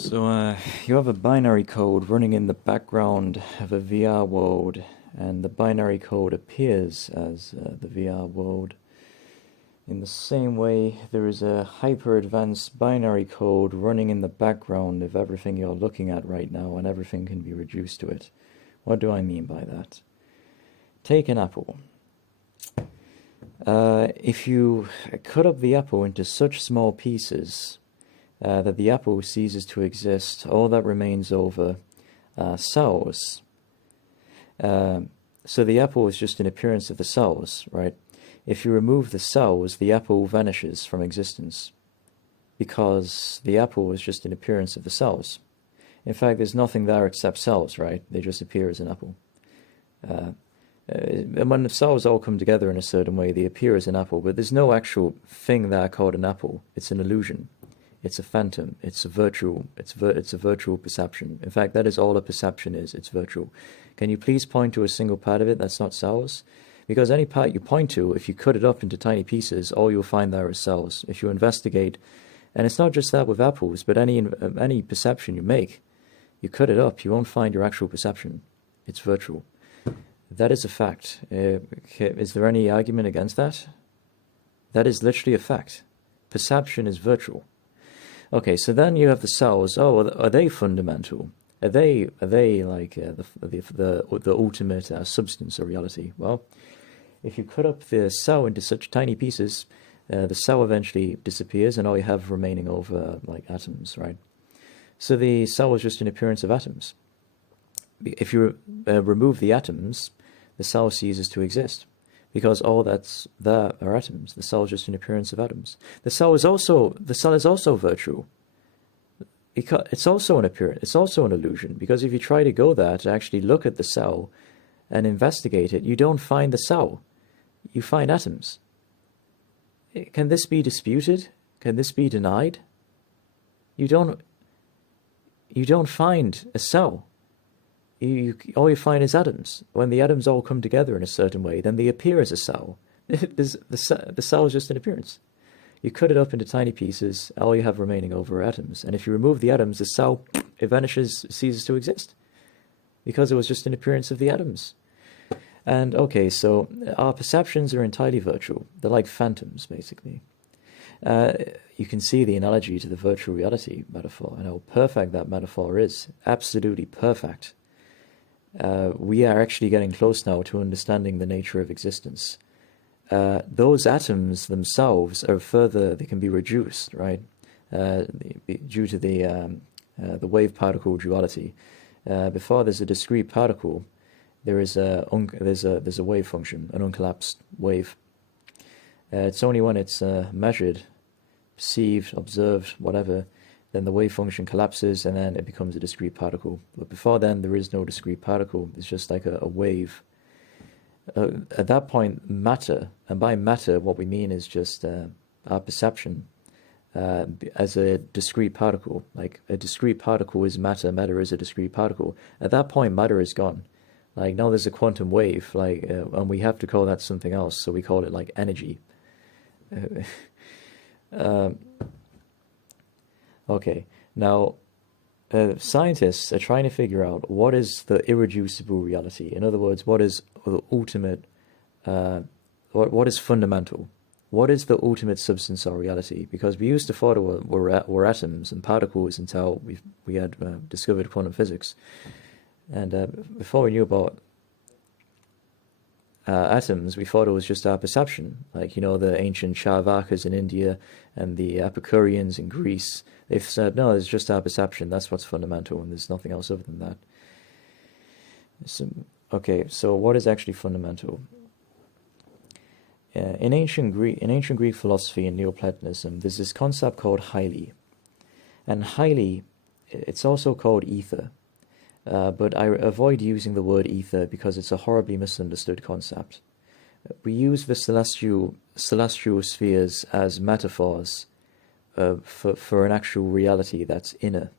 So you have a binary code running in the background of a VR world, and the binary code appears as the VR world. In the same way, there is a hyper-advanced binary code running in the background of everything you're looking at right now, and everything can be reduced to it. What do I mean by that? Take an apple. If you cut up the apple into such small pieces that the apple ceases to exist, all that remains over cells. So the apple is just an appearance of the cells, right? If you remove the cells, the apple vanishes from existence, because the apple is just an appearance of the cells. In fact, there's nothing there except cells, right? They just appear as an apple. And when the cells all come together in a certain way, they appear as an apple, but there's no actual thing there called an apple. It's an illusion. It's a phantom. It's a virtual. It's a virtual perception. In fact, that is all a perception is. It's virtual. Can you please point to a single part of it that's not cells? Because any part you point to, if you cut it up into tiny pieces, all you'll find there is cells. If you investigate, and it's not just that with apples, but any perception you make, you cut it up, you won't find your actual perception. It's virtual. That is a fact. Is there any argument against that? That is literally a fact. Perception is virtual. Okay, so then you have the cells. Oh, are they fundamental? Are they like the ultimate substance or reality? Well, if you cut up the cell into such tiny pieces, the cell eventually disappears, and all you have remaining over like atoms, right? So the cell is just an appearance of atoms. If you remove the atoms, the cell ceases to exist, because all that's there are atoms. The cell is just an appearance of atoms. The cell is also virtual. It's also an appearance. It's also an illusion, because if you try to go there to actually look at the cell and investigate it, you don't find the cell. You find atoms. Can this be disputed? Can this be denied? You don't find a cell. All you find is atoms. When the atoms all come together in a certain way, then they appear as a cell. The cell is just an appearance. You cut it up into tiny pieces, all you have remaining over are atoms. And if you remove the atoms, the cell, it vanishes, ceases to exist, because it was just an appearance of the atoms. And okay, so our perceptions are entirely virtual. They're like phantoms, basically. You can see the analogy to the virtual reality metaphor, and how perfect that metaphor is. Absolutely perfect. We are actually getting close now to understanding the nature of existence. Those atoms themselves are further, they can be reduced, right? Due to the wave particle duality. Before there's a discrete particle, there's a wave function, an uncollapsed wave. It's only when it's measured, perceived, observed, whatever, then the wave function collapses and then it becomes a discrete particle. But before then, there is no discrete particle. It's just like a wave. At that point, matter, and by matter, what we mean is just our perception as a discrete particle. Like a discrete particle is matter, matter is a discrete particle. At that point, matter is gone. Like now there's a quantum wave, like, and we have to call that something else, so we call it like energy. Okay, now scientists are trying to figure out what is the irreducible reality. In other words, what is the ultimate, what is fundamental? What is the ultimate substance or reality? Because we used to thought were atoms and particles until we had discovered quantum physics. And before we knew about atoms, we thought it was just our perception. Like, you know, the ancient Charvakas in India and the Epicureans in Greece, they've said, no, it's just our perception. That's what's fundamental, and there's nothing else other than that. Okay, so what is actually fundamental? In ancient Greek philosophy and Neoplatonism, there's this concept called hyli. And hyli, it's also called ether. But I avoid using the word ether because it's a horribly misunderstood concept. We use the celestial spheres as metaphors for an actual reality that's inner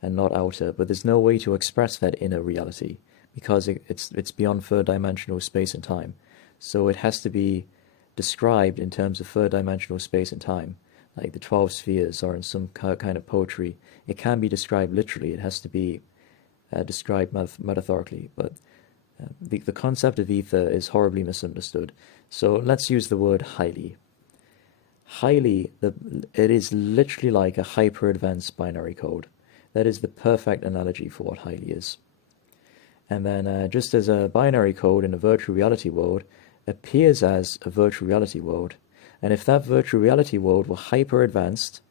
and not outer, but there's no way to express that inner reality because it's beyond third-dimensional space and time. So it has to be described in terms of third-dimensional space and time. like the 12 spheres, or in some kind of poetry, it can be described literally. It has to be described metaphorically. But the concept of ether is horribly misunderstood. So let's use the word highly. Highly, it is literally like a hyper-advanced binary code. That is the perfect analogy for what highly is. And then just as a binary code in a virtual reality world appears as a virtual reality world, and if that virtual reality world were hyper-advanced,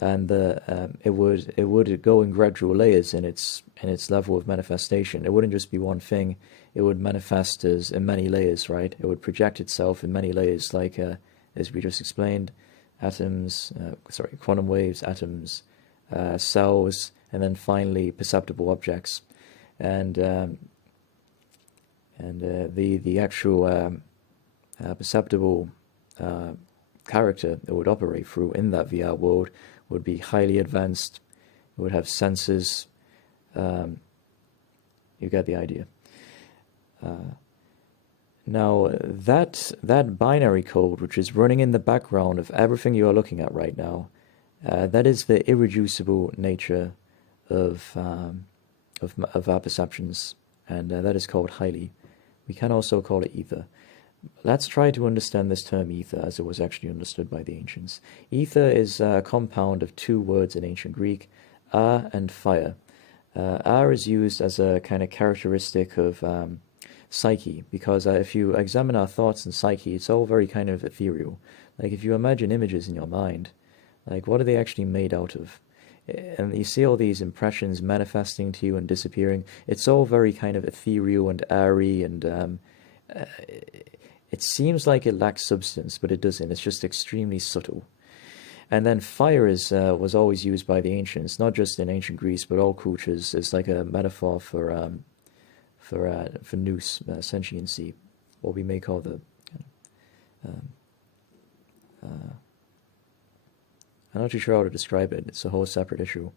and it would go in gradual layers in its level of manifestation. It wouldn't just be one thing. It would manifest as in many layers, right? It would project itself in many layers, like as we just explained, quantum waves, atoms, cells, and then finally perceptible objects, and the actual perceptible character it would operate through in that VR world would be highly advanced. It would have senses. You get the idea. Now that binary code, which is running in the background of everything you are looking at right now, that is the irreducible nature of our perceptions, and that is called highly. We can also call it ether. Let's try to understand this term ether as it was actually understood by the ancients. Ether is a compound of two words in ancient Greek, air and fire. Air is used as a kind of characteristic of psyche, because if you examine our thoughts and psyche, it's all very kind of ethereal. Like if you imagine images in your mind, like what are they actually made out of? And you see all these impressions manifesting to you and disappearing. It's all very kind of ethereal and airy, and it seems like it lacks substance, but it doesn't. It's just extremely subtle. And then fire was always used by the ancients, not just in ancient Greece, but all cultures, as like a metaphor for nous, sentiency, what we may call the I'm not too sure how to describe it. It's a whole separate issue.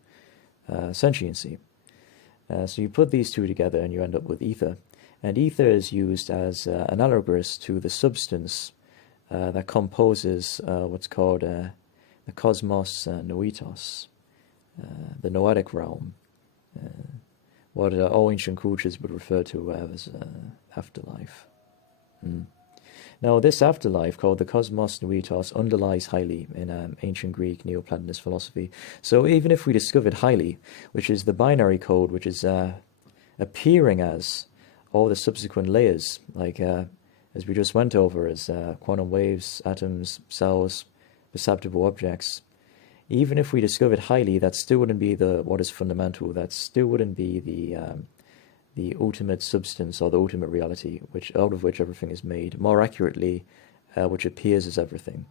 Sentiency. So you put these two together and you end up with ether. And ether is used as analogous to the substance that composes what's called the cosmos noetos, the noetic realm, what all ancient cultures would refer to as afterlife. Now, this afterlife, called the cosmos noetos, underlies highly in ancient Greek Neoplatonist philosophy. So even if we discovered highly, which is the binary code, which is appearing as all the subsequent layers, like as we just went over, as quantum waves, atoms, cells, perceptible objects, even if we discovered highly, that still wouldn't be what is fundamental. That still wouldn't be the ultimate substance or the ultimate reality, out of which everything is made. More accurately, which appears as everything.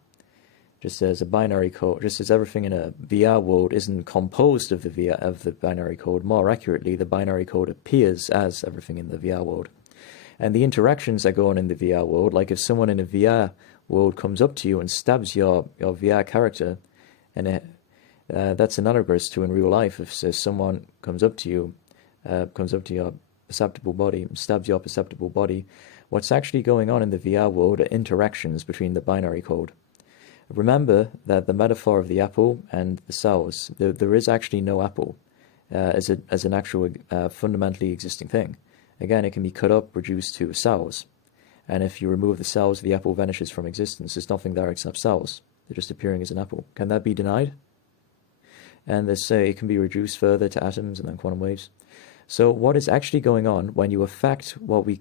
Just as a binary code, just as everything in a VR world isn't composed of the binary code. More accurately, the binary code appears as everything in the VR world. And the interactions that go on in the VR world, like if someone in a VR world comes up to you and stabs your VR character, and that's analogous to in real life. If someone comes up to your perceptible body, stabs your perceptible body, what's actually going on in the VR world are interactions between the binary code. Remember that the metaphor of the apple and the cells, there is actually no apple as an actual fundamentally existing thing. Again, it can be cut up, reduced to cells. And if you remove the cells, the apple vanishes from existence. There's nothing there except cells. They're just appearing as an apple. Can that be denied? And they say it can be reduced further to atoms and then quantum waves. So what is actually going on when you affect what we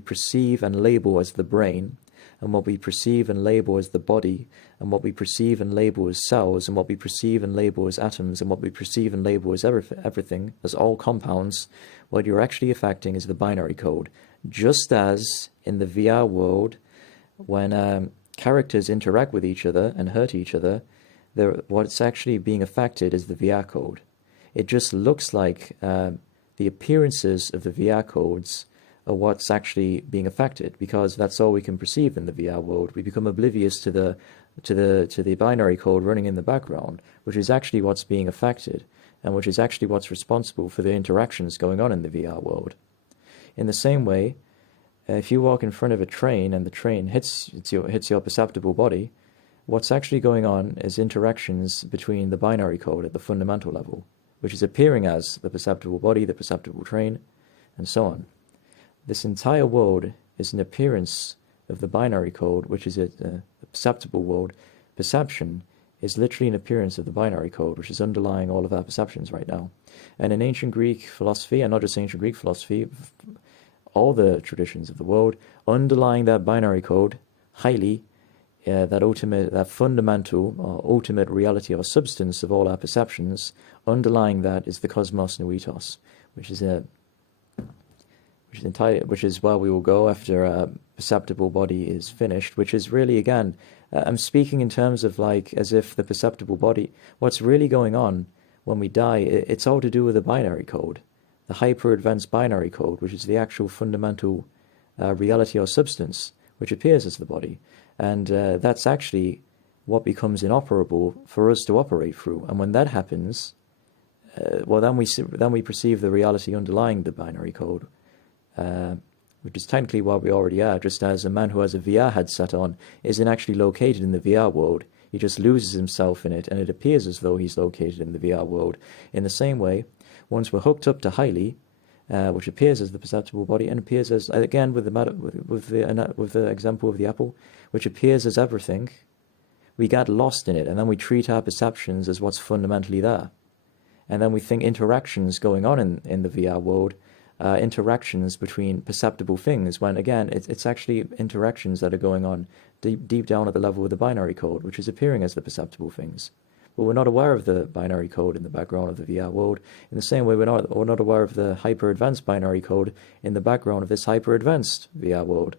perceive and label as the brain, and what we perceive and label as the body, and what we perceive and label as cells, and what we perceive and label as atoms, and what we perceive and label as everything, as all compounds, what you're actually affecting is the binary code. Just as in the VR world, when characters interact with each other and hurt each other, what's actually being affected is the VR code. It just looks like the appearances of the VR codes are what's actually being affected, because that's all we can perceive in the VR world. We become oblivious to the binary code running in the background, which is actually what's being affected, and which is actually what's responsible for the interactions going on in the VR world. In the same way, if you walk in front of a train and the train hits your perceptible body, what's actually going on is interactions between the binary code at the fundamental level, which is appearing as the perceptible body, the perceptible train, and so on. This entire world is an appearance of the binary code, which is a perceptible world. Perception is literally an appearance of the binary code, which is underlying all of our perceptions right now. And in ancient Greek philosophy, and not just ancient Greek philosophy, all the traditions of the world, underlying that binary code, highly, that fundamental or ultimate reality or substance of all our perceptions, underlying that is the cosmos nuitos, which is where we will go after a perceptible body is finished, which is really, again, I'm speaking in terms of like as if the perceptible body, what's really going on when we die, it's all to do with the binary code, the hyper-advanced binary code, which is the actual fundamental reality or substance, which appears as the body. And that's actually what becomes inoperable for us to operate through. And when that happens, then we perceive the reality underlying the binary code, which is technically what we already are, just as a man who has a VR headset on isn't actually located in the VR world. He just loses himself in it, and it appears as though he's located in the VR world. In the same way, once we're hooked up to highly, which appears as the perceptible body, and appears as, again, with the example of the apple, which appears as everything, we get lost in it, and then we treat our perceptions as what's fundamentally there. And then we think interactions going on in the VR world, interactions between perceptible things, when again it's actually interactions that are going on deep down at the level of the binary code, which is appearing as the perceptible things. But we're not aware of the binary code in the background of the VR world. In the same way, we're not aware of the hyper-advanced binary code in the background of this hyper-advanced VR world.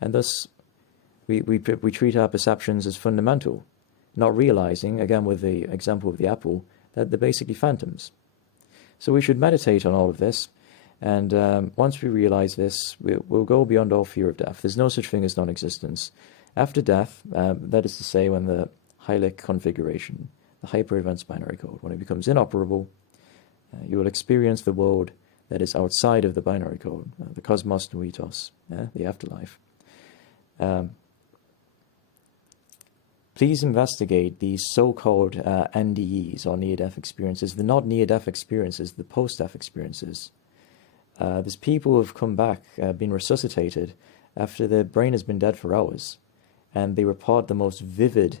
And thus, we treat our perceptions as fundamental, not realizing, again with the example of the apple, that they're basically phantoms. So we should meditate on all of this. And once we realize this, we'll go beyond all fear of death. There's no such thing as non-existence. After death, that is to say, when the Hylic configuration, the hyper-advanced binary code, when it becomes inoperable, you will experience the world that is outside of the binary code, the cosmos nuitos, the afterlife. Please investigate these so-called NDEs, or near-death experiences. They're not near-death experiences, the post-death experiences. There's people who have come back, been resuscitated after their brain has been dead for hours, and they report the most vivid,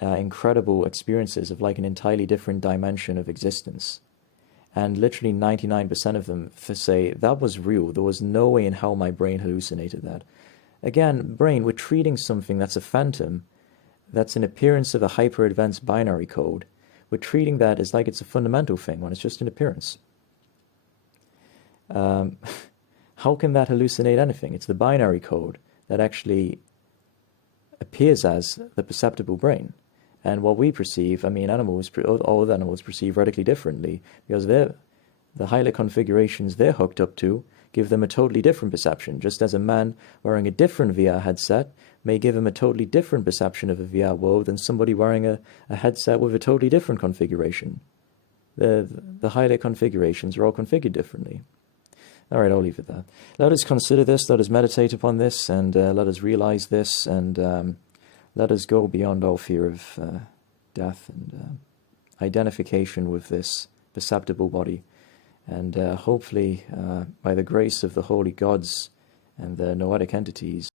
incredible experiences of like an entirely different dimension of existence. And literally 99% of them say, that was real, there was no way in how my brain hallucinated that. Again, brain, we're treating something that's a phantom, that's an appearance of a hyper-advanced binary code. We're treating that as like it's a fundamental thing when it's just an appearance. How can that hallucinate anything? It's the binary code that actually appears as the perceptible brain. And what we perceive, I mean, all other animals perceive radically differently, because the Hylic configurations they're hooked up to give them a totally different perception, just as a man wearing a different VR headset may give him a totally different perception of a VR world than somebody wearing a headset with a totally different configuration. The Hylic configurations are all configured differently. All right, I'll leave it there. Let us consider this, let us meditate upon this, and let us realize this, and let us go beyond all fear of death and identification with this perceptible body. And hopefully, by the grace of the holy gods and the noetic entities,